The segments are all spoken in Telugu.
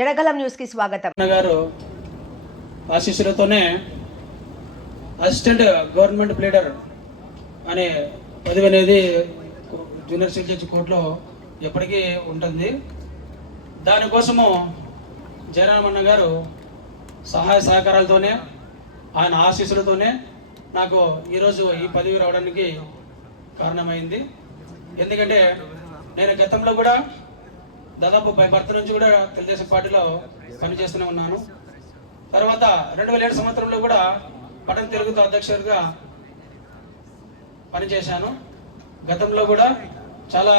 జనగలం న్యూస్ కి స్వాగతం. గారు ఆశీస్సులతోనే అసిస్టెంట్ గవర్నమెంట్ ప్లీడర్ అనే పదవి అనేది జూనియర్ సివిల్ జడ్జి కోర్టులో ఎప్పటికీ ఉంటుంది. దానికోసము జయరామన్న గారు సహాయ సహకారాలతోనే ఆయన ఆశీస్సులతోనే నాకు ఈరోజు ఈ పదవి రావడానికి కారణమైంది. ఎందుకంటే నేను గతంలో కూడా దాదాపు భర్త నుంచి కూడా తెలుగుదేశం పార్టీలో పనిచేస్తూనే ఉన్నాను. తర్వాత 2007 సంవత్సరంలో కూడా పట్టణ తెలుగుతో అధ్యక్షుడిగా పనిచేశాను. గతంలో కూడా చాలా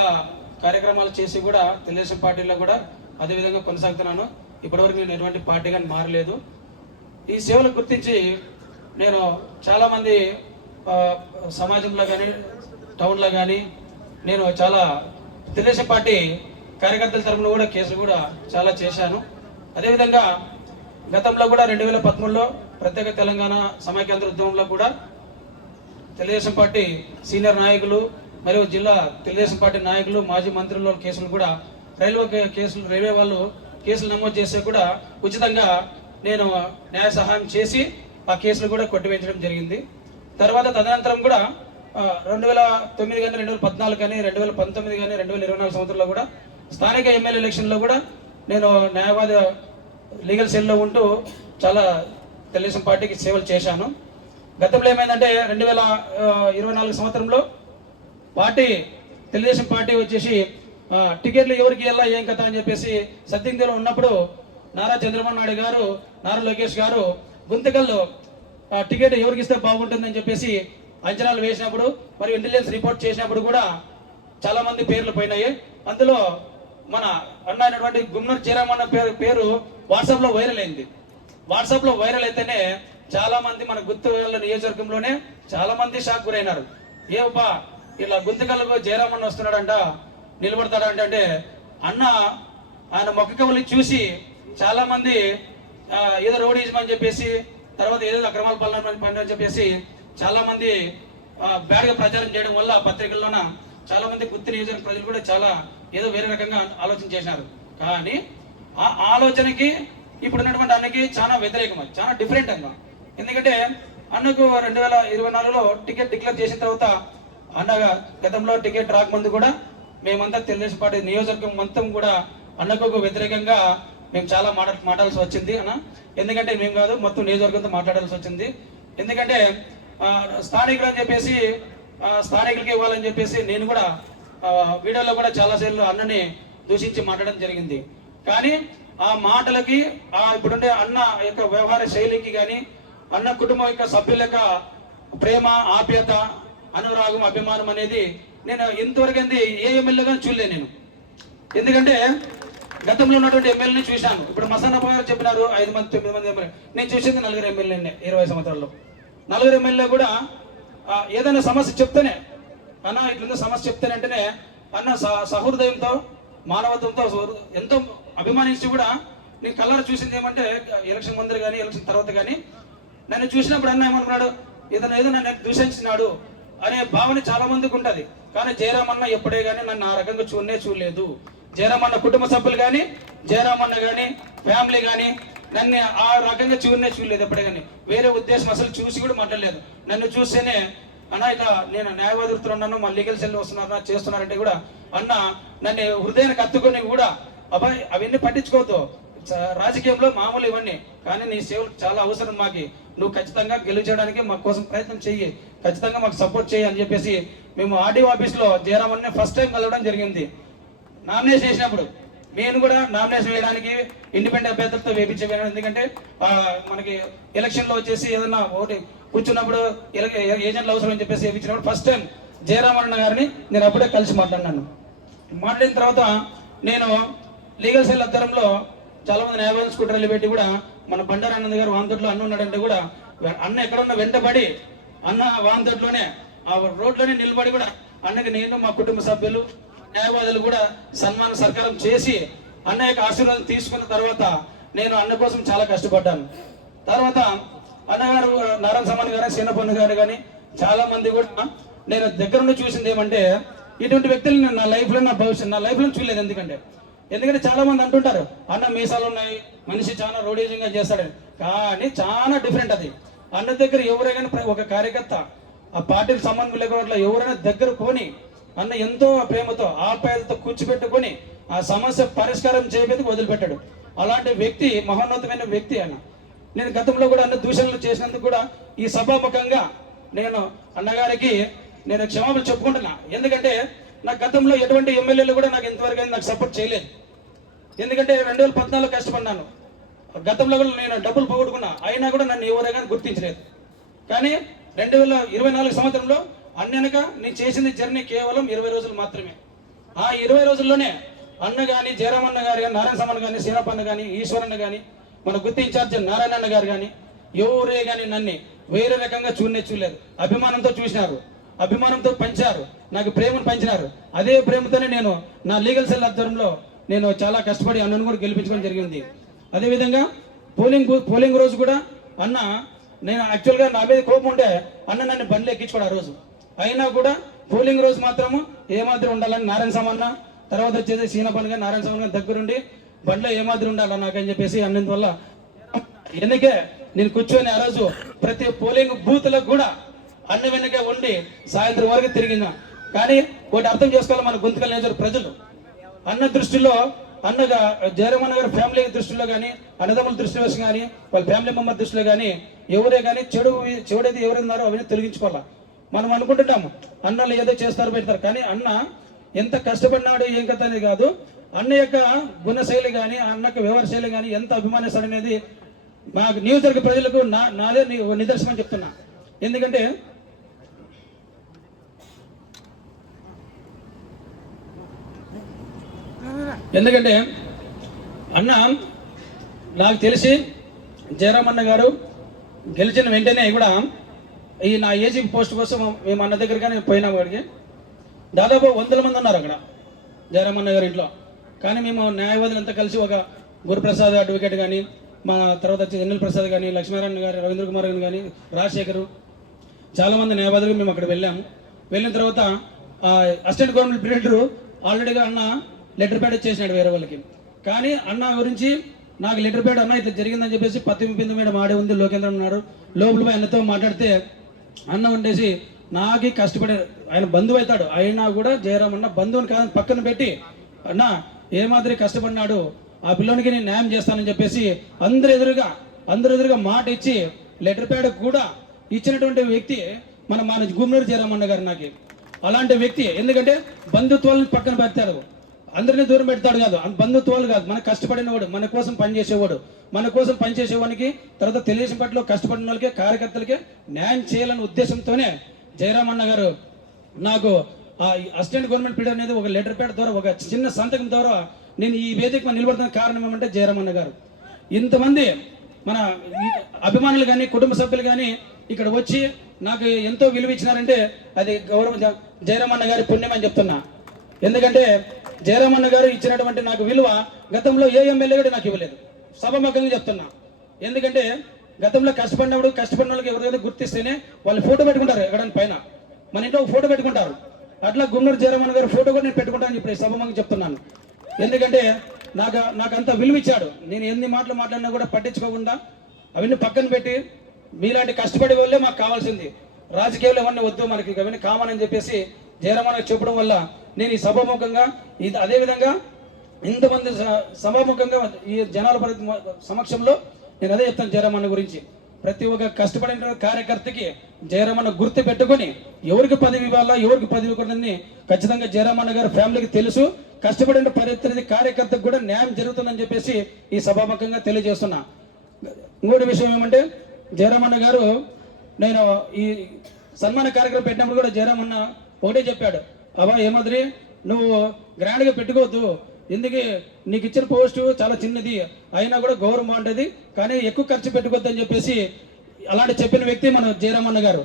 కార్యక్రమాలు చేసి కూడా తెలుగుదేశం పార్టీలో కూడా అదేవిధంగా కొనసాగుతున్నాను. ఇప్పటివరకు నేను ఎటువంటి పార్టీ కానీ మారలేదు. ఈ సేవలు గుర్తించి నేను చాలామంది సమాజంలో కానీ టౌన్లో కానీ నేను చాలా తెలుగుదేశం పార్టీ కార్యకర్తల తరఫున కూడా కేసులు కూడా చాలా చేశాను. అదేవిధంగా గతంలో కూడా 2013లో ప్రత్యేక తెలంగాణ సమైక్యాంధ్ర ఉద్యమంలో కూడా తెలుగుదేశం పార్టీ సీనియర్ నాయకులు మరియు జిల్లా తెలుగుదేశం పార్టీ నాయకులు మాజీ మంత్రుల కేసులు కూడా రైల్వే వాళ్ళు కేసులు నమోదు చేస్తే కూడా ఉచితంగా నేను న్యాయ సహాయం చేసి ఆ కేసులు కూడా కొట్టివేయించడం జరిగింది. తర్వాత తదనంతరం కూడా 2009 కానీ 2014 కానీ 2019 కానీ 2024 సంవత్సరంలో కూడా స్థానిక ఎమ్మెల్యే ఎలక్షన్లో కూడా నేను న్యాయవాద లీగల్ సెల్లో ఉంటూ చాలా తెలుగుదేశం పార్టీకి సేవలు చేశాను. గతంలో ఏమైందంటే 2024 సంవత్సరంలో తెలుగుదేశం పార్టీ వచ్చేసి టికెట్లు ఎవరికి వెళ్ళా ఏం కథ అని చెప్పేసి సత్యంలో ఉన్నప్పుడు నారా చంద్రబాబు నాయుడు గారు, నారా లోకేష్ గారు గుంతకల్లో టికెట్ ఎవరికి ఇస్తే బాగుంటుందని చెప్పేసి అంచనాలు వేసినప్పుడు మరియు ఇంటెలిజెన్స్ రిపోర్ట్ చేసినప్పుడు కూడా చాలా మంది పేర్లు పోయినాయి. అందులో మన అన్న అయినటువంటి గుమ్మనూరు జయరామన్న పేరు వాట్సాప్లో వైరల్ అయింది. వాట్సాప్లో వైరల్ అయితేనే చాలా మంది మన గుంతకల్ నియోజకవర్గంలోనే చాలా మంది షాక్ గురైనారు. ఏవబ్బా ఇలా గుంతకల్లకు జయరామన్న వస్తున్నాడంట, నిలబడతాడంట అంటే అన్న ఆయన మొక్క కవులు చూసి చాలా మంది ఏదో రౌడీజం అని చెప్పేసి తర్వాత ఏదో అక్రమాల పాలన అని చెప్పేసి చాలా మంది బ్యాడ్గా ప్రచారం చేయడం వల్ల పత్రికల్లోన చాలా మంది గుత్తి నియోజకవర్గ ప్రజలు కూడా చాలా ఏదో వేరే రకంగా ఆలోచన చేసినారు. కానీ ఆ ఆలోచనకి ఇప్పుడు ఉన్నటువంటి అన్నకి చాలా వ్యతిరేకం, చాలా డిఫరెంట్ అన్న. ఎందుకంటే అన్నకు 2024లో టికెట్ డిక్లేర్ చేసిన తర్వాత అన్న గతంలో టికెట్ రాకముందు కూడా మేమంతా తెలుగుదేశం పార్టీ నియోజకవర్గం మొత్తం కూడా అన్నకు వ్యతిరేకంగా మేము చాలా మాట్లాడాల్సి వచ్చింది అన్న. ఎందుకంటే మేము కాదు మొత్తం నియోజకవర్గంతో మాట్లాడాల్సి వచ్చింది. ఎందుకంటే స్థానికులు అని చెప్పేసి స్థానికులకి ఇవ్వాలని చెప్పేసి నేను కూడా వీడియోలో కూడా చాలాసార్లు అన్నని దూషించి మాట్లాడడం జరిగింది. కానీ ఆ మాటలకి ఇప్పుడుండే అన్న యొక్క వ్యవహార శైలికి కానీ అన్న కుటుంబం యొక్క సభ్యుల యొక్క ప్రేమ, ఆప్యాయత, అనురాగం, అభిమానం అనేది నేను ఇంతవరకు ఏ ఎమ్మెల్యే కానీ చూడలేదు నేను. ఎందుకంటే గతంలో ఉన్నటువంటి ఎమ్మెల్యేని చూశాను. ఇప్పుడు మసానప్ప గారు చెప్పినారు 5 మంది 9 మంది ఎమ్మెల్యే, నేను చూసింది 4 ఎమ్మెల్యేనే 20 సంవత్సరాల్లో. 4 ఎమ్మెల్యే కూడా ఏదైనా సమస్య చెప్తేనే అన్న ఇట్లా సమస్య చెప్తేనంటేనే అన్న సహృదయంతో మానవత్వంతో ఎంతో అభిమానించి కూడా నేను కలర్ చూసింది ఏమంటే ఎలక్షన్ ముందర కానీ ఎలక్షన్ తర్వాత కానీ నన్ను చూసినప్పుడు అన్న ఏమనుకున్నాడు, ఏదో నన్ను దూషించినాడు అనే భావన చాలా మందికి ఉంటుంది. కానీ జయరామన్న ఎప్పుడే కానీ నన్ను ఆ రకంగా చూడలేదు. జయరామన్న కుటుంబ సభ్యులు కానీ జయరామన్న కానీ ఫ్యామిలీ కానీ నన్ను ఆ రకంగా చూడలేదు ఎప్పుడే కానీ. వేరే ఉద్దేశం అసలు చూసి కూడా మాట్లాడలేదు. నన్ను చూస్తేనే అన్న ఇట్లా నేను న్యాయవాదులతో ఉన్నాను, మా లీగల్ సెల్ వస్తున్నారు చేస్తున్నారంటే కూడా అన్న నన్ను హృదయాన్ని కత్తుకొని కూడా అబ్బాయి అవన్నీ పట్టించుకోవద్దు, రాజకీయంలో మామూలు ఇవన్నీ, కానీ నీ సేవలు చాలా అవసరం మాకి, నువ్వు ఖచ్చితంగా గెలిచడానికి మా కోసం ప్రయత్నం చెయ్యి, ఖచ్చితంగా మాకు సపోర్ట్ చేయి అని చెప్పేసి మేము ఆర్డీఓ ఆఫీస్లో జయరామన్ని ఫస్ట్ టైం కలవడం జరిగింది. నామినేషన్ వేసినప్పుడు నేను కూడా నామినేషన్ వేయడానికి ఇండిపెండెంట్ అభ్యర్థులతో వేయించాను. ఎందుకంటే మనకి ఎలక్షన్లో వచ్చేసి ఏదన్నా ఒకటి కూర్చున్నప్పుడు ఏజెంట్లు అవసరం అని చెప్పేసి వేయించినప్పుడు ఫస్ట్ టైం జయరామన్న గారిని నేను అప్పుడే కలిసి మాట్లాడినాను. మాట్లాడిన తర్వాత నేను లీగల్ సెల్ అద్దరంలో చాలా మంది న్యాయవాదులు స్కూటర్లు పెట్టి కూడా మన బండారు ఆనంద్ గారు వాంతోట్లో అన్న ఉన్నాడంటే కూడా అన్న ఎక్కడున్న వెంటబడి అన్న వాంతోట్లోనే ఆ రోడ్లోనే నిలబడి కూడా అన్నకి నేను మా కుటుంబ సభ్యులు న్యాయవాదులు కూడా సన్మాన సత్కారం చేసి అన్న యొక్క ఆశీర్వాదం తీసుకున్న తర్వాత నేను అన్న కోసం చాలా కష్టపడ్డాను. తర్వాత అన్నగారు నారాయణ సమాన్ గారు, సీనపన్ను గారు కానీ చాలా మంది కూడా నేను దగ్గర నుండి చూసింది ఏమంటే ఇటువంటి వ్యక్తులు నా లైఫ్లో నా భవిష్యత్తు నా లైఫ్లో చూడలేదు. ఎందుకంటే ఎందుకంటే చాలా మంది అంటుంటారు అన్న మీసాలు ఉన్నాయి, మనిషి చాలా రోడీజింగ్ గా చేస్తాడని. కానీ చాలా డిఫరెంట్ అది. అన్న దగ్గర ఎవరైనా ఒక కార్యకర్త ఆ పార్టీకి సంబంధం లేకుండా ఎవరైనా దగ్గర కొని అన్న ఎంతో ప్రేమతో ఆప్యాయతతో కూర్చోబెట్టుకొని ఆ సమస్య పరిష్కారం చేయడానికి వదిలిపెట్టాడు. అలాంటి వ్యక్తి, మహోన్నతమైన వ్యక్తి అన్న. నేను గతంలో కూడా అన్న దూషణలు చేసినందుకు కూడా ఈ సభాముఖంగా నేను అన్నగారికి నేను క్షమాపణ చెప్పుకుంటున్నా. ఎందుకంటే నా గతంలో ఎటువంటి ఎమ్మెల్యేలు కూడా నాకు ఇంతవరకు నాకు సపోర్ట్ చేయలేదు. ఎందుకంటే 2014 కష్టపడినాను, గతంలో కూడా నేను డబ్బులు పోగొట్టుకున్నా, అయినా కూడా నన్ను ఎవరైనా గుర్తించలేదు. కానీ 2024 సంవత్సరంలో అన్నెనక నేను చేసింది జర్నీ కేవలం 20 రోజులు మాత్రమే. ఆ 20 రోజుల్లోనే అన్న కానీ, జయరామన్న గారు కానీ, నారాయణ సమన్ కానీ, సీనప్పన్న కానీ, ఈశ్వరన్న కానీ, మన గుత్తి ఇన్ఛార్జ్ నారాయణన్న గారు కానీ, ఎవరే కానీ నన్ను వేరే రకంగా చూడలేదు. అభిమానంతో చూసినారు, అభిమానంతో పంచారు, నాకు ప్రేమను పంచినారు. అదే ప్రేమతోనే నేను నా లీగల్ సెల్ ఆధ్వర్యంలో నేను చాలా కష్టపడి అన్నను కూడా గెలిపించుకోవడం జరిగింది. అదేవిధంగా పోలింగ్ రోజు కూడా అన్న, నేను యాక్చువల్గా నా మీద కోపం ఉంటే అన్న నన్ను బండ్లు ఎక్కించుకోడు ఆ రోజు. అయినా కూడా పోలింగ్ రోజు మాత్రము ఏమాత్రం ఉండాలని నారాయణ సమన్న, తర్వాత వచ్చేసి సీనపన్ గారు, నారాయణ సమన్ గారు దగ్గరుండి బండ్లో ఏమాత్రం ఉండాలి నాకని చెప్పేసి అన్నందువల్ల ఎన్నికే నేను కూర్చొని ఆ రోజు ప్రతి పోలింగ్ బూత్లకు కూడా అన్న వెనకే ఉండి సాయంత్రం వరకు తిరిగిన. కానీ ఒకటి అర్థం చేసుకోవాలి, మన గుంతకల్ నియోజకవర్గ ప్రజలు అన్న దృష్టిలో, అన్నగా జయరామన్న గారి ఫ్యామిలీ దృష్టిలో కానీ, అన్నదమ్ముల దృష్టిలో కానీ, వాళ్ళ ఫ్యామిలీ మెంబర్ దృష్టిలో కానీ ఎవరే కానీ చెడుది ఎవరున్నారో అవన్నీ తొలగించుకోవాలా. మనం అనుకుంటున్నాము అన్నలు ఏదో చేస్తారు పెడతారు, కానీ అన్న ఎంత కష్టపడినాడు ఏం కథ అనేది కాదు. అన్న యొక్క గుణశైలి కానీ, అన్నకు వ్యవహార శైలి కానీ ఎంత అభిమానిస్తాడనేది మా నియోజకవర్గ ప్రజలకు నాదే నిదర్శనం చెప్తున్నా. ఎందుకంటే అన్న నాకు తెలిసి జయరామన్న గారు గెలిచిన వెంటనే కూడా ఈ నా ఏజీ పోస్ట్ కోసం మేము అన్న దగ్గరగానే పోయినాము. వాడికి దాదాపు 100 మంది ఉన్నారు అక్కడ జయరామన్న గారి ఇంట్లో. కానీ మేము న్యాయవాదులంతా కలిసి ఒక గురుప్రసాద్ అడ్వకేట్ కానీ, మా తర్వాత వచ్చి ఎన్ఎల్ ప్రసాద్ కానీ, లక్ష్మీనారాయణ గారు, రవీంద్ర కుమార్ కానీ, రాజశేఖరు, చాలామంది న్యాయవాదులు మేము అక్కడ వెళ్ళాము. వెళ్ళిన తర్వాత అసిస్టెంట్ గవర్నమెంట్ ప్రిడెక్టర్ ఆల్రెడీగా అన్న లెటర్ ప్యాడ్ చేసినాడు వేరే వాళ్ళకి. కానీ అన్న గురించి నాకు లెటర్ ప్యాడ్ అన్న ఇట్లా జరిగిందని చెప్పేసి పత్తిపిందు మీద మాడే ఉంది, లోకేంద్రం ఉన్నాడు లోపల పోయి అన్నతో మాట్లాడితే అన్న ఉండేసి నాకి కష్టపడే ఆయన బంధువు అవుతాడు, అయినా కూడా జయరామన్న బంధువుని కాదని పక్కన పెట్టి అన్న ఏమాదిరి కష్టపడినాడు, ఆ పిల్లోనికి నేను న్యాయం చేస్తానని చెప్పేసి అందరు ఎదురుగా మాట ఇచ్చి లెటర్ ప్యాడ్ కూడా ఇచ్చినటువంటి వ్యక్తి మన గుమ్మూరు జయరామన్న గారు. నాకు అలాంటి వ్యక్తి, ఎందుకంటే బంధుత్వాలను పక్కన పెడతాడు, అందరినీ దూరం పెడతాడు కాదు, బంధుత్వాలు కాదు, మన కష్టపడినవాడు, మన కోసం పనిచేసేవాడు, మన కోసం పనిచేసేవానికి, తర్వాత తెలుగుదేశం పార్టీలో కష్టపడిన వాళ్ళకి, కార్యకర్తలకి న్యాయం చేయాలనే ఉద్దేశంతోనే జయరామన్న గారు నాకు ఆ అసిస్టెంట్ గవర్నమెంట్ పీరియడ్ అనేది ఒక లెటర్ ప్యాడ్ ద్వారా, ఒక చిన్న సంతకం ద్వారా నేను ఈ వేదిక నిలబడుతున్న కారణం ఏమంటే జయరామన్న గారు. ఇంతమంది మన అభిమానులు కానీ, కుటుంబ సభ్యులు కానీ ఇక్కడ వచ్చి నాకు ఎంతో విలువ ఇచ్చినారంటే అది గౌరవం జయరామన్న గారి పుణ్యం అని చెప్తున్నా. ఎందుకంటే జయరామన్న గారు ఇచ్చినటువంటి నాకు విలువ గతంలో ఏ ఎమ్మెల్యే కూడా నాకు ఇవ్వలేదు, సభాముఖంగా చెప్తున్నా. ఎందుకంటే గతంలో కష్టపడిన వాళ్ళకి ఎవరికైనా గుర్తిస్తేనే వాళ్ళు ఫోటో పెట్టుకుంటారు ఎక్కడైనా పైన, మన ఇంట్లో ఫోటో పెట్టుకుంటారు. అట్లా గుమ్మూరు జయరామన్న గారు ఫోటో కూడా నేను పెట్టుకుంటానని చెప్పి సభాముఖంగా చెప్తున్నాను. ఎందుకంటే నాకు అంత విలువ ఇచ్చాడు. నేను ఎన్ని మాటలు మాట్లాడినా కూడా పట్టించుకోకుండా అవన్నీ పక్కన పెట్టి మీలాంటి కష్టపడే వాళ్ళే మాకు కావాల్సింది, రాజకీయాలు ఎవరిని వద్దు, మనకి అవన్నీ కామని చెప్పేసి జయరామన్న చెప్పడం వల్ల నేను ఈ సభాముఖంగా అదేవిధంగా ఇంతమంది సభాముఖంగా ఈ జనాల సమక్షంలో నేను అదే చెప్తాను. జయరామన్న గురించి ప్రతి ఒక్క కష్టపడిన కార్యకర్తకి జయరామన్న గుర్తు పెట్టుకొని ఎవరికి పదవి ఇవ్వాలా, ఎవరికి పదవి ఇవ్వకూడదని ఖచ్చితంగా జయరామన్న గారి ఫ్యామిలీకి తెలుసు. కష్టపడిన ప్రతి కార్యకర్తకు కూడా న్యాయం జరుగుతుందని చెప్పేసి ఈ సభాముఖంగా తెలియజేస్తున్నా. ఇంకోటి విషయం ఏమంటే జయరామన్న గారు నేను ఈ సన్మాన కార్యక్రమం పెట్టినప్పుడు కూడా జయరామన్న ఒకటే చెప్పాడు, అబ్బా ఏమాదిరి నువ్వు గ్రాండ్గా పెట్టుకోవద్దు, ఎందుకు నీకు ఇచ్చిన పోస్టు చాలా చిన్నది, అయినా కూడా గౌరవం బాగుంటుంది, కానీ ఎక్కువ ఖర్చు పెట్టుకోవద్దు అని చెప్పేసి అలాంటి చెప్పిన వ్యక్తి మన జయరామన్న గారు.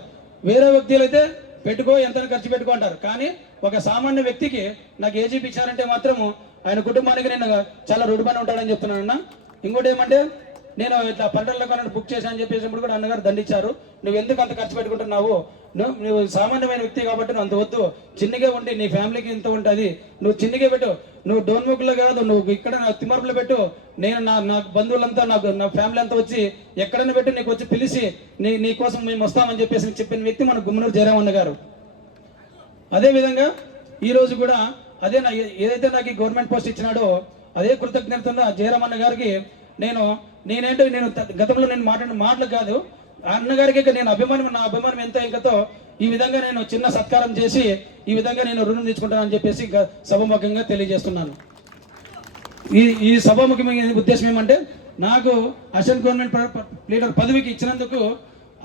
వేరే వ్యక్తులు అయితే పెట్టుకో, ఎంత ఖర్చు పెట్టుకో అంటారు, కానీ ఒక సామాన్య వ్యక్తికి నాకు ఏజీపీ ఇచ్చారంటే మాత్రము ఆయన కుటుంబానికి నేను చాలా రుణపడి ఉంటాడని చెప్తున్నానన్న. ఇంకోటి ఏమంటే నేను ఇట్లా పంటల్లో కొనని బుక్ చేశాను అని చెప్పేసినప్పుడు కూడా అన్నగారు దండించారు. నువ్వు ఎందుకు అంత ఖర్చు పెట్టుకుంటున్నావు, నువ్వు సామాన్యమైన వ్యక్తి కాబట్టి నువ్వు అంత వద్దు, చిన్నగా ఉండి నీ ఫ్యామిలీకి ఇంత ఉంటుంది, నువ్వు చిన్నగా పెట్టు, నువ్వు డోన్ముక్లో కాదు, నువ్వు ఇక్కడ నా తిమ్మరుపులో పెట్టు, నేను నా బంధువులంతా నా ఫ్యామిలీ అంతా వచ్చి ఎక్కడైనా పెట్టు, నీకు వచ్చి పిలిచి నీ కోసం మేము వస్తామని చెప్పేసి చెప్పిన వ్యక్తి మన గుమ్మనూరు జయరామన్న గారు. అదేవిధంగా ఈరోజు కూడా అదే ఏదైతే నాకు ఈ గవర్నమెంట్ పోస్ట్ ఇచ్చినాడో అదే కృతజ్ఞతగా జయరామన్న గారికి నేను గతంలో నేను మాట్లాడిన మాటలు కాదు, అన్నగారికి నా అభిమానం ఎంత ఇంకతో ఈ విధంగా నేను చిన్న సత్కారం చేసి ఈ విధంగా నేను రుణం తీసుకుంటానని చెప్పేసి సభాముఖంగా తెలియజేస్తున్నాను. ఈ సభాముఖమైన ఉద్దేశం ఏమంటే, నాకు అసిస్టెంట్ గవర్నమెంట్ లీడర్ పదవికి ఇచ్చినందుకు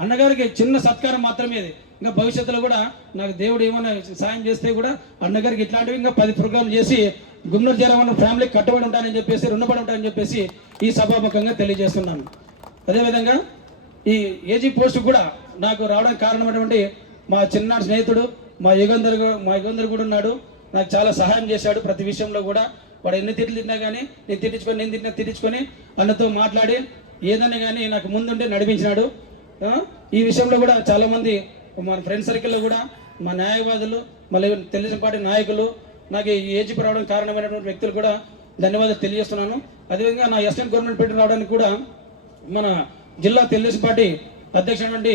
అన్నగారికి చిన్న సత్కారం మాత్రమే ఇది. ఇంకా భవిష్యత్తులో కూడా నాకు దేవుడు ఏమైనా సాయం చేస్తే కూడా అన్నగారికి ఇట్లాంటివి ఇంకా 10 ప్రోగ్రాంలు చేసి గుమ్మనూరు జయరామన్న ఫ్యామిలీకి కట్టుబడి ఉంటానని చెప్పేసి, రుణపడి ఉంటానని చెప్పేసి ఈ సభాముఖంగా తెలియజేస్తున్నాను. అదేవిధంగా ఈ ఏజీ పోస్ట్ కూడా నాకు రావడానికి కారణమైనటువంటి మా చిన్నాడు స్నేహితుడు మా యుగంధర్ కూడా ఉన్నాడు. నాకు చాలా సహాయం చేశాడు ప్రతి విషయంలో కూడా. వాడు ఎన్ని తిట్లు తిన్నా కానీ నేను తిట్టించుకొని అన్నతో మాట్లాడి ఏదైనా కానీ నాకు ముందుంటే నడిపించినాడు. ఈ విషయంలో కూడా చాలామంది మన ఫ్రెండ్ సర్కిల్లో కూడా మా న్యాయవాదులు, మళ్ళీ తెలుగుదేశం పార్టీ నాయకులు, నాకు ఈ ఏజీపీ రావడానికి కారణమైనటువంటి వ్యక్తులు కూడా ధన్యవాదాలు తెలియజేస్తున్నాను. అదేవిధంగా నా అసిస్టెంట్ గవర్నమెంట్ పెట్టి రావడానికి కూడా మన జిల్లా తెలుగుదేశం పార్టీ అధ్యక్షుడు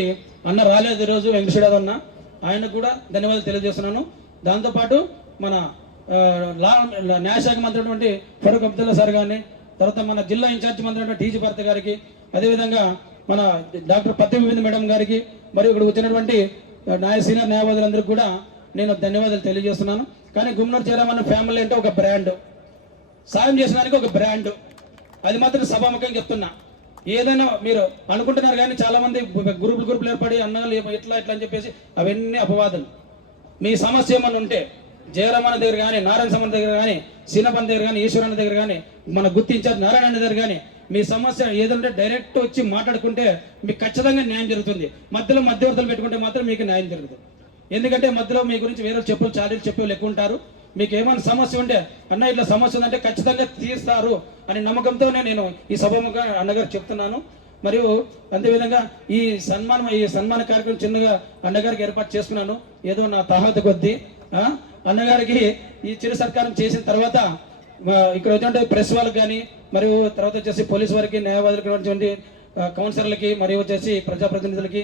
అన్న రాలేదు ఈరోజు, వెంకటేశ్వర అన్న, ఆయనకు కూడా ధన్యవాదాలు తెలియజేస్తున్నాను. దాంతోపాటు మన న్యాయశాఖ మంత్రి అయినటువంటి ఫరూక్ అబ్దుల్లా సార్ కానీ, తర్వాత మన జిల్లా ఇన్ఛార్జ్ మంత్రి అయినటువంటి టీజీ భారతి గారికి, అదేవిధంగా మన డాక్టర్ పత్తివింద మేడం గారికి, మరియు ఇక్కడ వచ్చినటువంటి సీనియర్ న్యాయవాదులందరికీ కూడా నేను ధన్యవాదాలు తెలియజేస్తున్నాను. కానీ గుమ్మనూరు జయరామన్న ఫ్యామిలీ అంటే ఒక బ్రాండ్, సాయం చేసడానికి ఒక బ్రాండ్, అది మాత్రం సభాముఖంగా చెప్తున్నా. ఏదైనా మీరు అనుకుంటున్నారు కానీ చాలా మంది గ్రూపులు ఏర్పడి అన్నలు ఇట్లా అని చెప్పేసి అవన్నీ అపవాదులు. మీ సమస్య ఏమన్నా ఉంటే జయరామన్న దగ్గర కానీ, నారాయణ సమన్ దగ్గర కానీ, సీనపన్ దగ్గర కానీ, ఈశ్వరన్న దగ్గర కానీ, మన గుర్తించారు నారాయణ దగ్గర కానీ, మీ సమస్య ఏదంటే డైరెక్ట్ వచ్చి మాట్లాడుకుంటే మీకు ఖచ్చితంగా న్యాయం జరుగుతుంది. మధ్యలో మధ్యవర్తులు పెట్టుకుంటే మాత్రం మీకు న్యాయం జరుగుతుంది. ఎందుకంటే మధ్యలో మీ గురించి వేరే చెప్పేవాళ్ళు ఎక్కువ ఉంటారు. మీకు ఏమైనా సమస్య ఉంటే అన్న ఇట్లా సమస్య ఉందంటే ఖచ్చితంగా తీరుస్తారు అనే నమ్మకంతోనే నేను ఈ సభముగా అన్నగారు చెప్తున్నాను. మరియు అంతేవిధంగా ఈ సన్మాన కార్యక్రమం చిన్నగా అన్నగారికి ఏర్పాటు చేసుకున్నాను, ఏదో నా తాహత కొద్దీ. అన్నగారికి ఈ చిరు సత్కారం చేసిన తర్వాత ఇక్కడ వచ్చినట్టు ప్రెస్ వాళ్ళకి కానీ, మరియు తర్వాత వచ్చేసి పోలీసు వారికి, న్యాయవాదులకి, కౌన్సిలర్లకి, మరియు వచ్చేసి ప్రజాప్రతినిధులకి,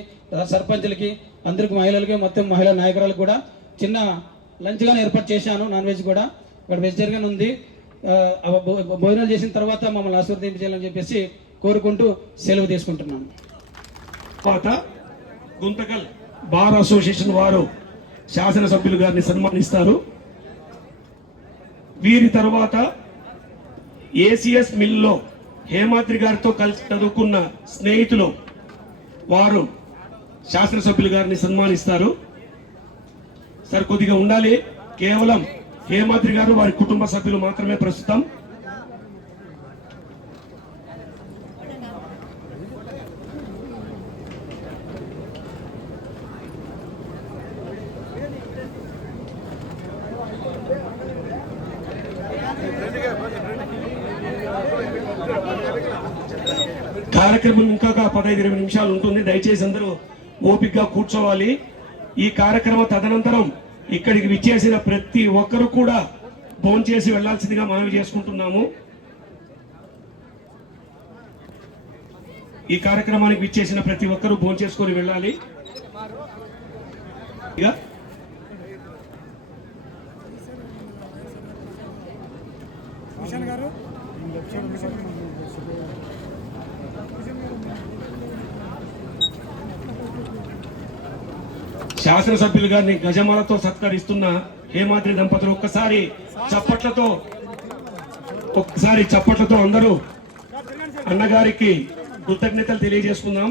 సర్పంచులకి, అందరికి మహిళలకి, మొత్తం మహిళా నాయకురాలకు కూడా చిన్న లంచ్ గానే ఏర్పాటు చేశాను. నాన్ వెజ్ కూడా ఇక్కడ వెజిటేరియన్ ఉంది. భోజనాలు చేసిన తర్వాత మమ్మల్ని ఆశీర్వదించాలని చెప్పేసి కోరుకుంటూ సెలవు తీసుకుంటున్నాను. తర్వాత గుంతకల్ బార్ అసోసియేషన్ వారు శాసనసభ్యులు గారిని సన్మానిస్తారు. వీరి తర్వాత ఏసీఎస్ మిల్లో హేమాద్రి గారితో కలిసి చదువుకున్న స్నేహితులు వారు శాసనసభ్యులు గారిని సన్మానిస్తారు. సార్ కొద్దిగా ఉండాలి, కేవలం హేమాద్రి గారు వారి కుటుంబ సభ్యులు మాత్రమే ప్రస్తుతం. కార్యక్రమం ఇంకా 15-20 నిమిషాలు ఉంటుంది. దయచేసి అందరూ ఓపికగా కూర్చోవాలి. ఈ కార్యక్రమం తదనంతరం ఇక్కడికి విచ్చేసిన ప్రతి ఒక్కరు కూడా భోంచేసి వెళ్లాల్సిందిగా మనవి చేసుకుంటున్నాము. ఈ కార్యక్రమానికి విచ్చేసిన ప్రతి ఒక్కరూ భోంచేసుకొని వెళ్ళాలి. శాసనసభ్యులు గారిని గజమాలతో సత్కరిస్తున్న హేమాద్రి దంపతులు ఒక్కసారి చప్పట్లతో అందరూ అన్నగారికి కృతజ్ఞతలు తెలియజేసుకుందాం.